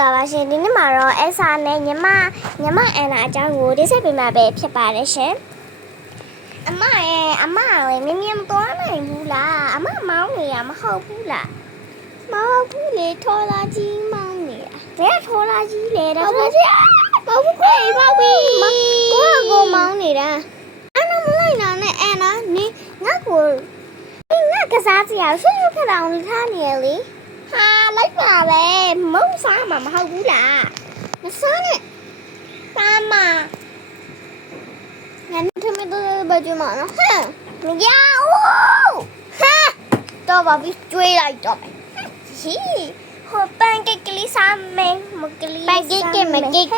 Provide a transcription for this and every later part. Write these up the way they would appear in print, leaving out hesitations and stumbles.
စွာပါရှင်ဒီနေ့မှာတော့အဆာနဲ့ညီမအန်နာအကြောင်းကိုဒီစိတ်ပေးမှာပဲဖြစ်ပါတယ်ရှင်အမလည်းမြင်မသွားနိုင်ဘူးလားအမမောင်းနေရမဟုတ်ဘူးလားမဟုတ်ဘူးလေထော်လာကြီးမောင်းနေရတဲ့ထော်လာကြီးလေတဲ့ထော်လာကြီးမဟုတ်ဘူးခေပေါက်ပြီကိုမောင်းနေတာအန်နာမလိုက်နာနဲ့အန်နာနေငါကစားစရာဆွေးခတောင်ထားနေရလေဟာလိုက်ပါပဲမုံစားမှာမဟုတ်ဘူးလားမစားနဲ့စားမှာငါထမတော့ဘာကြမနော်ဟမ်မရဘူးဟာတော့ဘာပြီးကျွေးလိုက်တော့ဟီဟိုပန်ကိတ်ကလေးစားမယ်မကလေးပန်ကိတ်ကမကိတ်က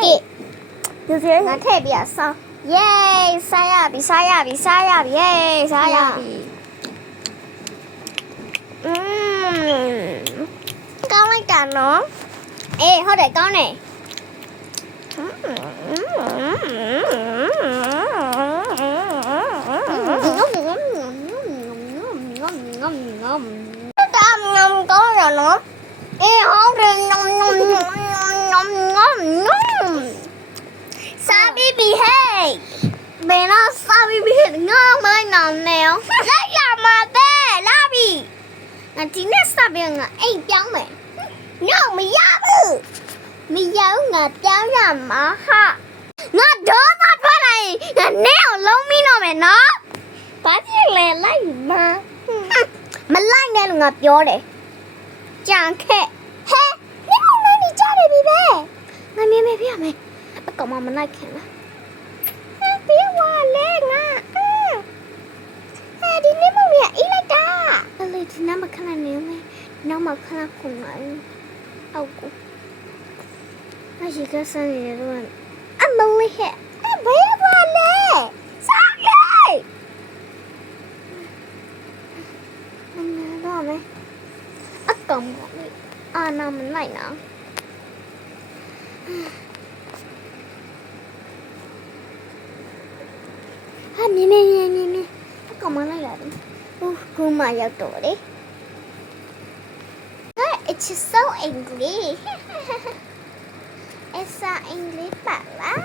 ဒီစရငါထည့်ပြစားယေးစားရပြီယေးစားရပြီကောင်းလိုက်တာနော်အေးဟုတ်တယ်ကောင်းတယ်ကောင်းရနော်အေးဟုတ်တယ်စားပြီးပြီဟဲ့ဘယ်တော့စားပြီးပြီငါမနာနဲ့လိုက်ရမှာပဲလာပြီငါဒီနေ့စပြီးငါအိမ်ပြောင်းမယ်။No မရဘူး။မရဘူးငါပြောင်းရမှာဟာ။ငါဒေါသထွက်လာရင်ငါနဲ့အောင်လုံးမိတော့မယ်နော်။ဘာဖြစ်လဲလိုက်မှာ။မလိုက်နဲ့လို့ငါပြောတယ်။ကြံခက်ဟဲ့ဒီကောင်လည်းနေကြတယ်ပြီပဲ။ငါမြင်ပြရမယ်။အကောင်မလိုက်ခင်လား။ပြေးဝါလဲငါဒီနေ့မဝရအေးလိုက်တာအဲ့လေဒီနေ့မခဏနေမယ်နောက်မှခဏခုန်လိုက်အောက်ကိုအရှိကစနေရတော့အမလေးဟဲ့ဘယ်ပါလဲစားလိုက်မနာတော့မယ်အကောင်ကလည်းအာနာမနိုင်နော်ဟာမြင်ကမလိုက်ရတယ်။ခုမှရောက်တော့လေ။ It's so English. It's so English ပါလား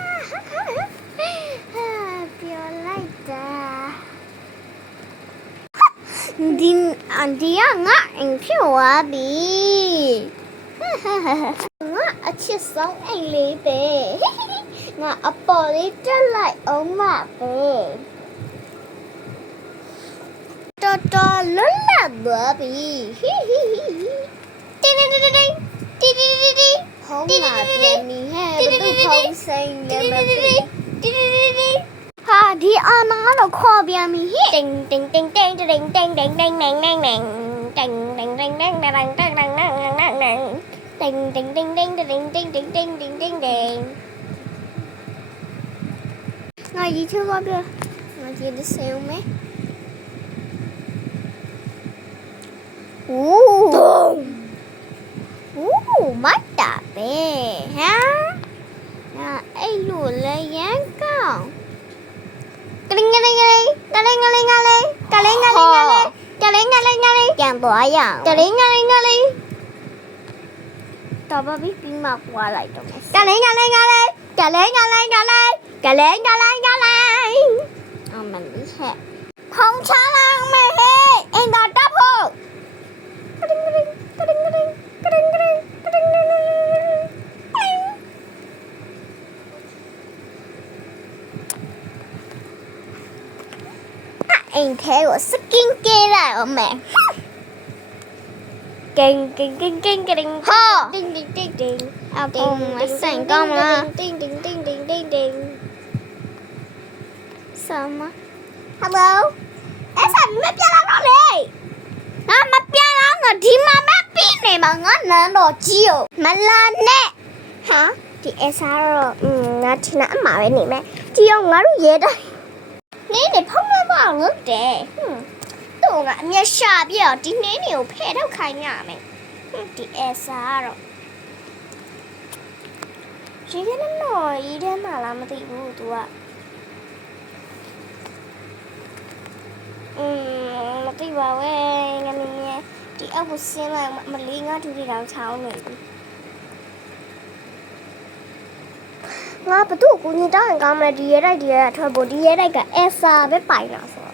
။ပြောလိုက်တာ။ဒီကငါအင်ဖြောသွားပြီ။ငါအချစ်ဆုံးအင်္ဂလိပ်ပဲ။ငါအပေါ်လေးတက်လိုက်အောင်ပါပဲ။တော်လွတ်လပ်သွားပြီဟီတင်းဟောင်းလာပြန်ပြီဟဲ့ဘယ်သူဖုန်းဆိုင်လဲမသိဟာဒီအနာတော့ခေါ်ပြန်ပြီဟိတင်းတင်းတင်းတင်းတင်းတင်းတင်းတင်းနန်းနန်းနန်းတင်းတင်းတင်းတင်းတင်းတင်းတင်းတင်းတင်းတင်းတင်းတင်းတင်းတင်းတင်းတင်းတင်းတင်းငါရီချောပါပြငါကြည့်တဲ့ဆေးဦးမယ်မတ်တာပဲဟမ်နာအဲ့လိုလဲရန်ကောင်းကလင်းပြန်သွားရအောင်ကလင်းတော်ပါပြီပြီးမှပွားလိုက်တော့မယ်ကလင်းအမလေးဟဲ့ခုံချလာမယ်ဟဲ့အင်တာတပ်ဖို့အိမ်ထဲကိုစကင်ကေးလိုက်အောင်မယ်ကင်ဟာတင်းအပေါ်မှာဆိုင်ကောင်းလားတင်းဆာမ Hello အဲ့ဆာမပြလာတော့လေငါမပြလာငါဒီမှာမပြနေမှာငါနန်းတော့ကြီး哦မလာနဲ့ဟာဒီအဲ့ဆာတော့ငါထင်တာအမှားပဲနေမယ်ကြီးအောင်ငါတို့ရဲတိုင်းနေဖုံးမပေါ့လို့တဲ့တော့ကအမျက်ရှာပြတော့ဒီနှင်းတွေကိုဖဲ့ထုတ်ခိုင်းရမယ်ဒီအဲ့ဆာတော့ရေထဲတော့ရေထဲမှာလားမသိဘူး तू ကမသိပါဘူးငါမြင်ဒီအောက်ကိုဆင်းလိုက်မလေးငါဒူတွေတောင်ချောင်းနေပြီ ငါဘသူ့ကိုညီတောင်းရင်ကောင်းမလဲဒီရဲတိုက်ထွက်ဖို့ဒီရဲတိုက်က ESA ပဲပိုင်တာဆို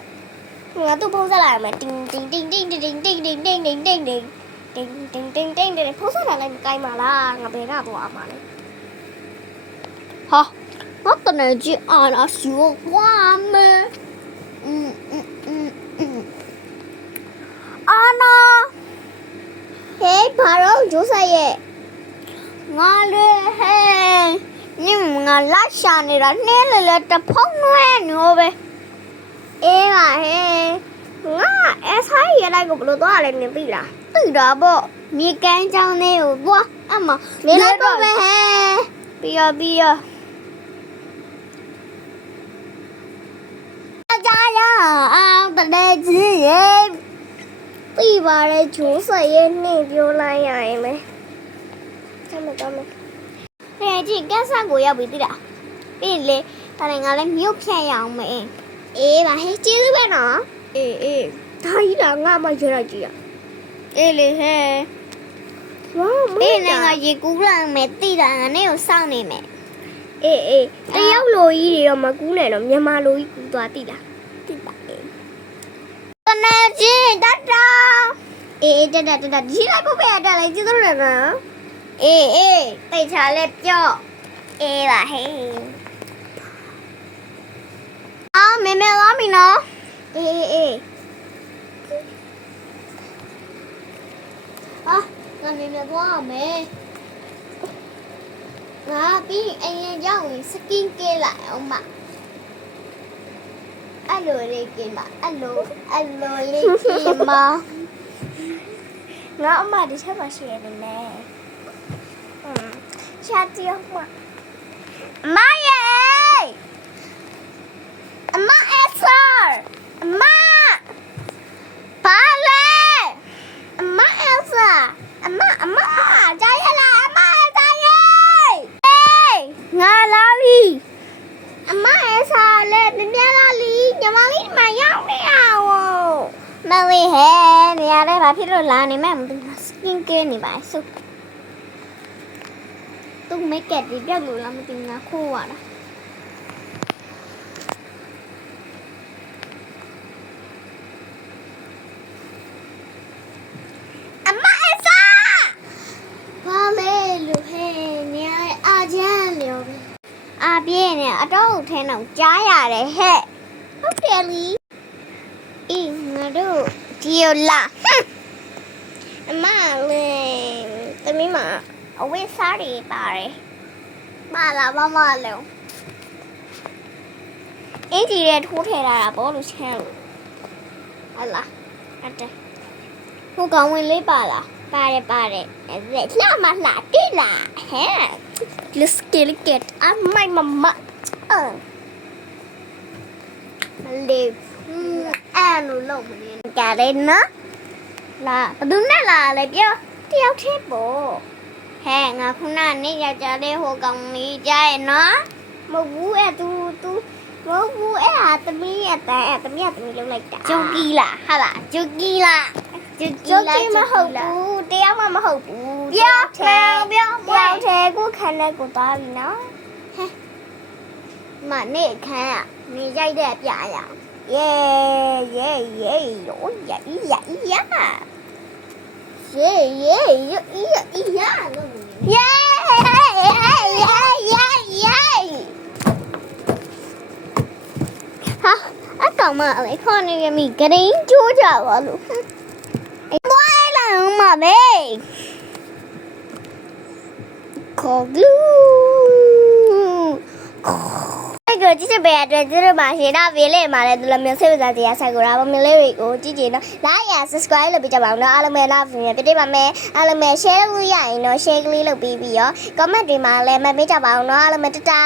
တော့ငါသူ့ဖုန်းဆက်လိုက်မယ်တင်းတင်းတင်းတင်းတင်းတင်းတင်းတင်းတင်းတင်းတင်းတင်းတင်းတင်းတင်းတင်းဖုန်းဆက်လာလိုက်မကိုင်းပါလားငါဘယ်ကတော့မှာလဲဟာငါတနေကြီးအားလားရှိုးကွာမဲအာနာဟေးဘာလို့ဂျိုးဆက်ရဲ့ငါလေဟဲ့你们拉下你了，你来的碰我牛呗？哎呀嘿，我哎啥也来个不多大了，你背了？对了不？你干将那有不？阿妈，你来个呗嘿？不要不要。大家呀，不来吃耶？背吧嘞，就是也你就那样没？咱们。ဒီအကြီးကန်းဆန်ကိုရောက်ပြီတိလားပြီးလေဒါလည်းငါလည်းမြို့ဖြန့်ရအောင်မယ်အေးပါဟဲ့ကျေးဇူးပဲနော်အေးဒါကြီးလားငါမှရလိုက်ကြည့်ရအေးလေဟဲ့ဝါမေးလည်းငါရေကူးရမယ်တိတာငါနဲ့ကိုစောင့်နေမယ်အေးတယောက်လိုကြီးတွေတော့မကူးနဲ့တော့မြန်မာလိုကြီးကူးသွားတိလားတိပါအေးတနေချင်းတတအေးတဒီလိုက်ဖို့ပဲတက်လိုက်ကျေးဇူးတယ်နော်အေးတိတ်ချလက်ပြော့အေးပါဟေးမေလာမီနော်အေးငါမေသွားအောင်မယ်ငါပြီးအရင်ရောက်ရင်စကင်ကဲလိုက်အောင်မအဲ့လိုလေးကင်ပါအဲ့လိုလေးကင်ပါငါအမဒီချက်ပါရှိရတယ်လေ下电话，妈耶！妈 answer， 妈，爸嘞，妈 answer， 妈，加油啦，妈加油！哎，我哪里？妈 answer 嘞，你别哪里？你往里面要不要哦？那里嘿，你要来把皮肉拉，你买不得，skin 给你吧，收。ตุ้งไม่แกะดิเรียกหนูแล้วมันจริงนะคู่อ่ะนะอาม่าเอซ่าว่าไม่รู้เฮ้เนี่ยอาเจนเดียวอาเบี้ยเนี่ยอาต้องแทนหนังจ้าอย่าเลยเฮ้เขาเปลี่ยนลีอีมาดูเดียวละอาม่าเลยแต่ไม่มาเอาไว้ซาดีตาเลยมาแล้วมาแล้วเอ๊ะจีเรทูเทราบอลูเชลอะไรอันเดพวกกองวินเลยป่ะล่ะป่าเลยเด็ดล่ามาหลาดิล่ะเฮ้ลิสกิลเกตอ่ะไม่มามาเลยหนูลงมาเนี่ยแกเล่นนะล่ะประตูนั่นล่ะอะไรเดียวเทปโบဟဲ့ငါခုနနေ့ယောက်ျားလေးဟိုကောင်လေးကြရဲ့နော်မဟုတ်ဘူးအဲ့ तू မဟုတ်ဘူးအဲ့ဟာသမီးရဲ့တန်းအဲ့သမီးကသမီးလုံးလိုက်တာဂျုတ်ကြီးလားဟာလားဂျုတ်ကြီးမဟုတ်ဘူးတရားမှမဟုတ်ဘူးပြောတယ်ကိုခန်းနဲ့ကိုသွားပြီနော်ဟဲ့မနေ့ခန်းอ่ะနေရိုက်တဲ့ပြရယေရိုးရဤဟာအကောင်မလေးခေါနေရမိဂရင်းကျိုးကြပါလို့ဘွားလာမပဲခေါ်လူကိုကြည့်ချင်တဲ့အတွက်ဒီမှာရှင်းတာဗီလေးမှာလည်းဒီလိုမျိုးစိတ်ဝင်စားစရာဆိုင်ကိုတော့မင်းလေးတွေကိုကြည့်ကြည့်နော် like ရ subscribe လုပ်ပေးကြပါဦးနော်အားလုံးပဲ love နဲ့ပြည့်ပါမယ်အားလုံးပဲ share လုပ်ရရင်တော့ share ကလေးလုပ်ပြီးပြီးရော comment တွေမှာလည်းမှတ်ပေးကြပါဦးနော်အားလုံးပဲတတာ